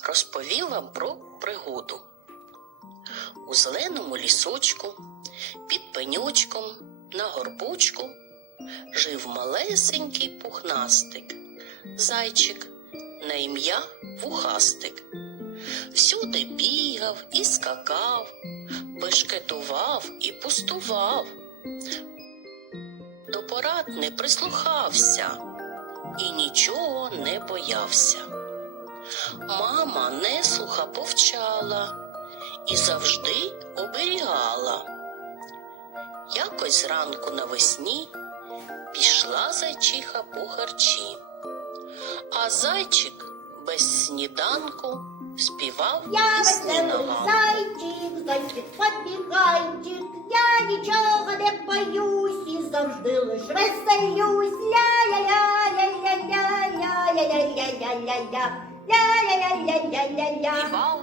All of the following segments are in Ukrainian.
нагода. Розповім вам про пригоду. У зеленому лісочку, під пеньочком, на горбочку жив малесенький пухнастик, зайчик на ім'я Вухастик. Всюди бігав і скакав, бешкетував і пустував. До порад не прислухався і нічого не боявся. Мама неслуха повчала і завжди оберігала. Якось зранку навесні пішла зайчиха по харчі, а зайчик без сніданку співав Я пісні на зайчик, зайчик побігайчик, я нічого не боюсь і завжди лиш веселюсь. Ля-ля-ля-ля-ля-ля-ля-ля-ля-ля-ля-ля-ля. Ля-ля-ля-ля-ля-ля-ля. Співав,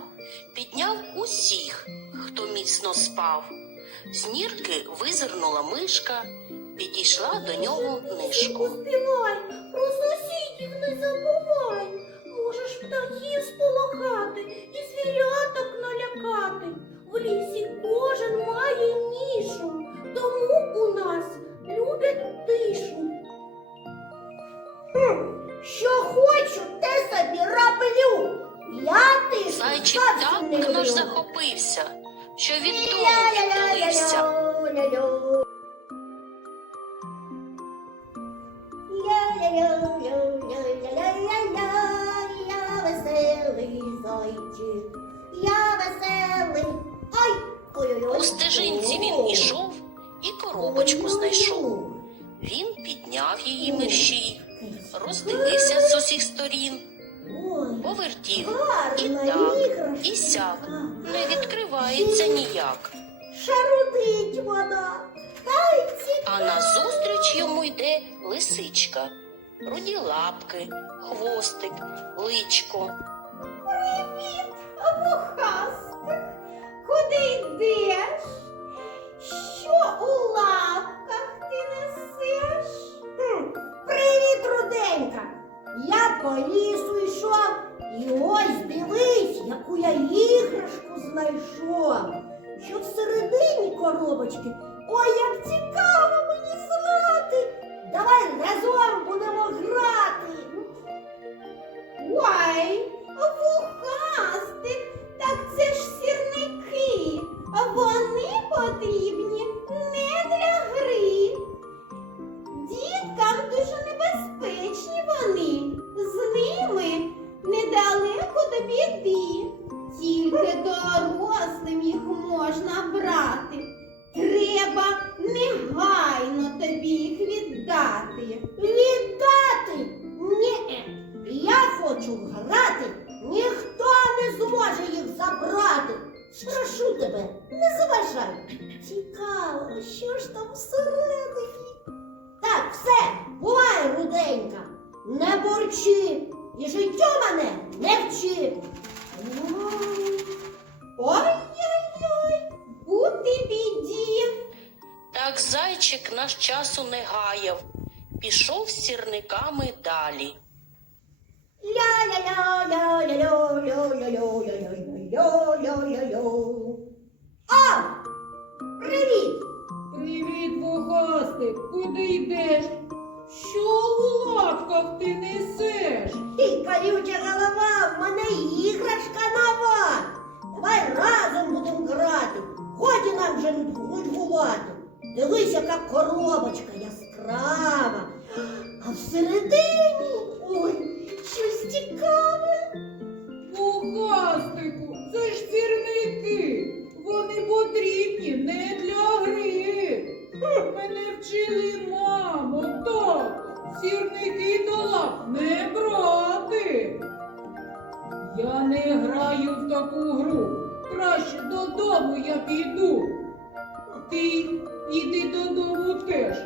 підняв усіх, хто міцно спав. З нірки визирнула мишка, підійшла до нього нишку. Співай, про сусідів не забувай. Можеш птахів сполохати і звіряток налякати. В лісі кожен має нішу, тому у нас люблять коробочку знайшов. Він підняв її мерщій, роздивився з усіх сторін, повертів і так, і сяк. Не відкривається ніяк. Шарудить вона. А назустріч йому йде лисичка. Руді лапки, хвостик, личко. Привіт, вухастик. Куди йдеш? Що у лапках ти несеш? Хм, Привіт, руденька. Я по лісу йшов і ось дивись, яку я іграшку знайшов. Що всередині коробочки. Недалеко до біди. Тільки дорослим їх можна брати. Треба негайно тобі їх віддати. Віддати? Ні. Я хочу грати. Ніхто не зможе їх забрати. Прошу тебе, не заважай. Цікаво, що ж там всередині? Так, все, бувай, руденька. Не борчи. І життю мене не вчи. Ой-ой-ой, бути біді. Так зайчик наш часу не гаяв, пішов сірниками далі. Ля-ля-ля-ля-ля-ля-ля-ля-ля-ля-ля-ля-ля. А! Привіт! Привіт, вухастик, куди йдеш? Що у лапках ти несеш? І колюча голова, в мене іграшка нова. Давай разом будемо грати. Годі нам вже нудьгувати. Дивись, яка коробочка яскрава. А всередині ой, щось цікаве. Я не граю в таку гру. Краще додому я піду. Ти іди додому теж.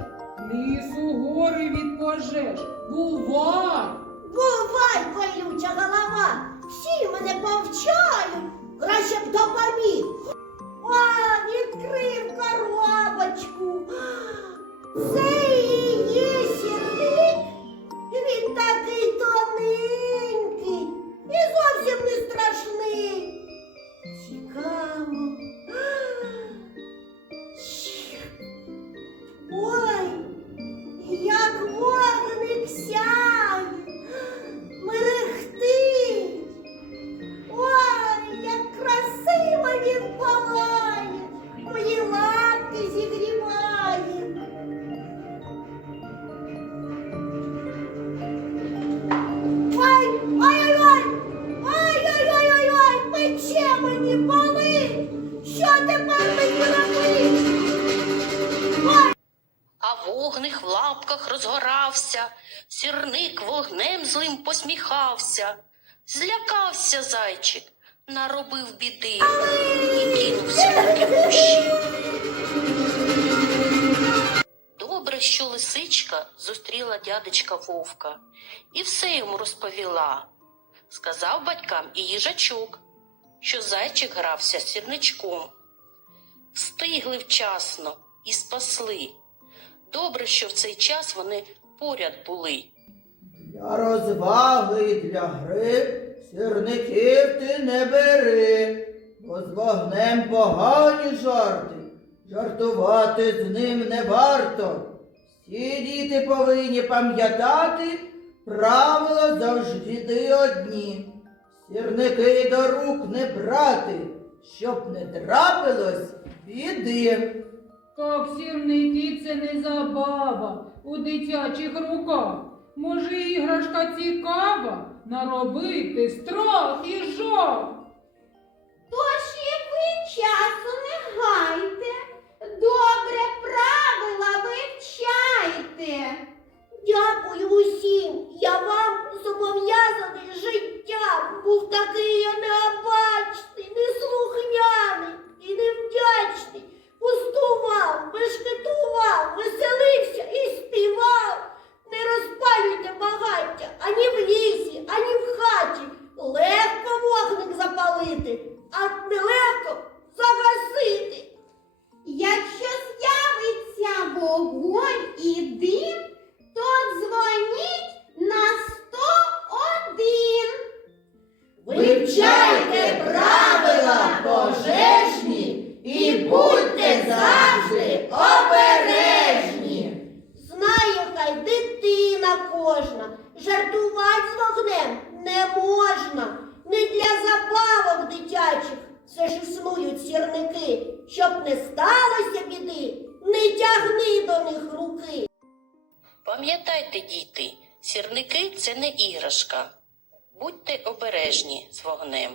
Лісу гори від пожеж. Бувай! Бувай, колюча голова, всі мене повчають, краще б допоміг. О, відкрив коробочку. Це вогних лапках розгорався, сірник вогнем злим посміхався, злякався зайчик, наробив біди і кинувся. Дядечка вовка і все йому розповіла. Сказав батькам і їжачок, що зайчик грався сірничком. Встигли вчасно і спасли. Добре, що в цей час вони поряд були. Для розваги для гри сірників ти не бери, бо з вогнем погані жарти, жартувати з ним не варто. Всі діти повинні пам'ятати правила завжди одні. Сірники до рук не брати, щоб не трапилось біди. Так сірники це не забава у дитячих руках. Може, іграшка цікава наробити страх і жах. Тож і ви часу кожна, жартувати з вогнем не можна. Не для забавок дитячих все ж існують сірники. Щоб не сталося біди, не тягни до них руки. Пам'ятайте, діти, сірники це не іграшка. Будьте обережні з вогнем.